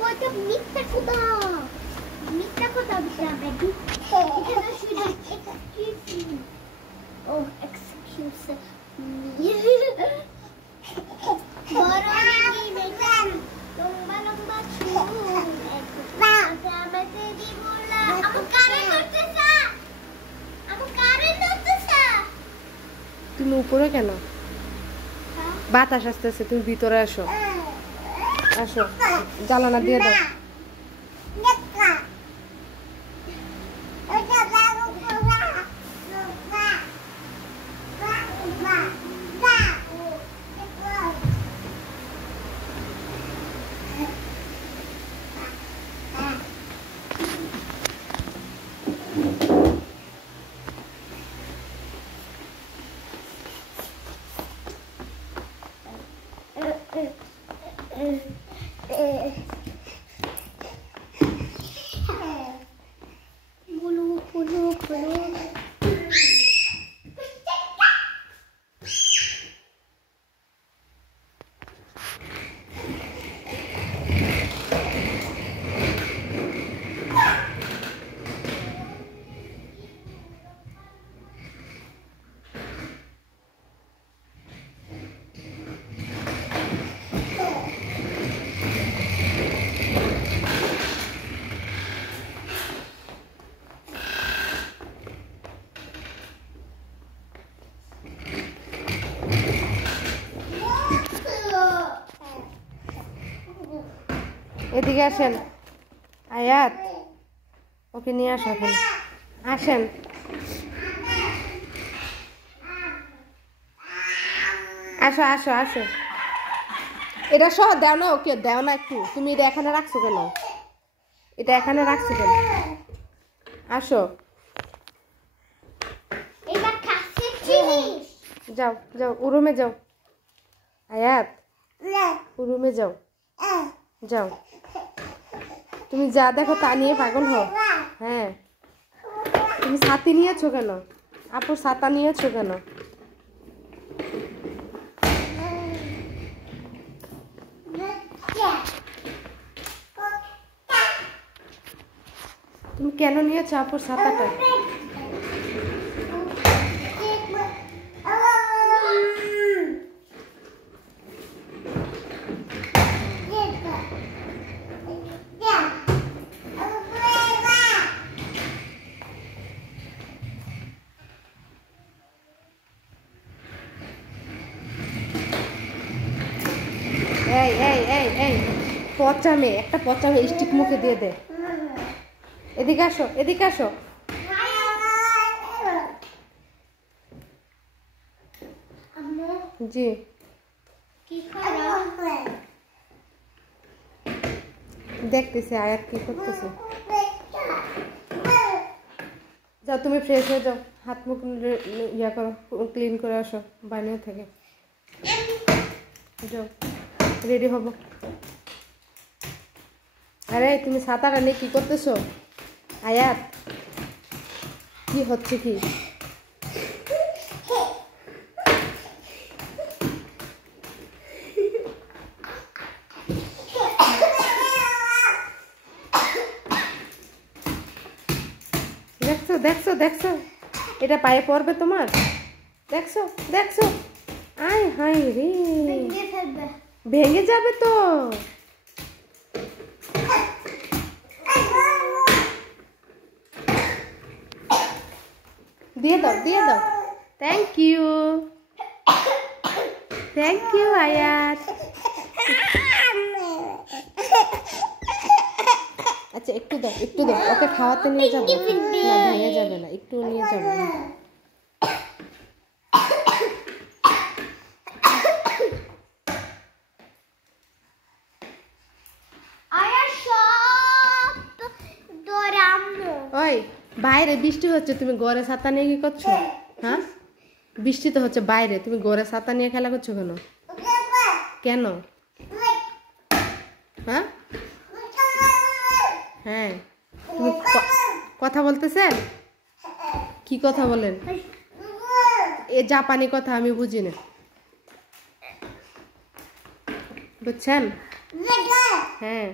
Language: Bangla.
কত মিথ্যা কথা বিশা বেবি এটা শুধু এক্সকিউজ মি বড় কি বেটা লম্বা লম্বা চুল আমাকে দি বলা আমার কারে করতেছা তুমি উপরে কেন? বাতাস আসতেছে, তুমি ভিতরে আসো। আসো, জ্বালানা দিয়ে দাও। এদিকে আসেন আয়াত, ওকে নিয়ে আসো এখানে। আসেন, আসো আসো আসো। এটা সহ দেও না, ওকে দেও না একটু। তুমি এটা এখানে রাখছো কেন? এটা এখানে রাখছো কেন? আসো, এটা কাছের জিনিস। যাও যাও, রুমে যাও। আয়াত, রুমে যাও, যাও। তুমি যা দেখো তা নিয়ে পাগল হও। হ্যাঁ, তুমি ছাতি নিয়েছো কেন? আপুর ছাতা নিয়েছো কেন? তুমি কেন নিয়েছো আপুর ছাতাটা? এই এই এই এই পচা মেয়ে, একটা পচা মেয়ে স্টিক মুখে দিয়ে দে। এদিকে আসো, এদিকে আসো। জি, কি করো? দেখতেছি আয়াত কি করতেছে। যাও, তুমি ফ্রেশ হয়ে যাও, হাত মুখ ইয়া করো, ক্লিন করে আসো বাইরে থেকে। যাও, রেডি হবো। আরে তুমি ছাতাটা নিয়ে কি করতেছো? আয়াত, কি হচ্ছে কি? দেখছো দেখছো দেখছো, এটা পায়ে পড়বে তোমার। দেখছো দেখছো, আয় হায় রে, ভেঙে ফেলবে। ভেঙে যাবে তো। দিয়ে দাও, দিয়ে দাও। থ্যাংক ইউ, থ্যাংক ইউ আয়াত। আচ্ছা, একটু দাও, একটু দাও। ওকে খাওয়াতে নিয়ে যাবো না, ভেঙে যাবে না, একটু নিয়ে যাবো। ওই বাইরে বৃষ্টি হচ্ছে, তুমি ঘরে ছাতা নিয়ে কি করছো? হ্যাঁ, বৃষ্টি তো হচ্ছে বাইরে, তুমি ঘরে ছাতা নিয়ে খেলা করছো কেন? কেন? হ্যাঁ হ্যাঁ, তুমি কথা বলতেছেন? কি কথা বলেন? এ জাপানি কথা আমি বুঝি না, বুঝছেন? হ্যাঁ।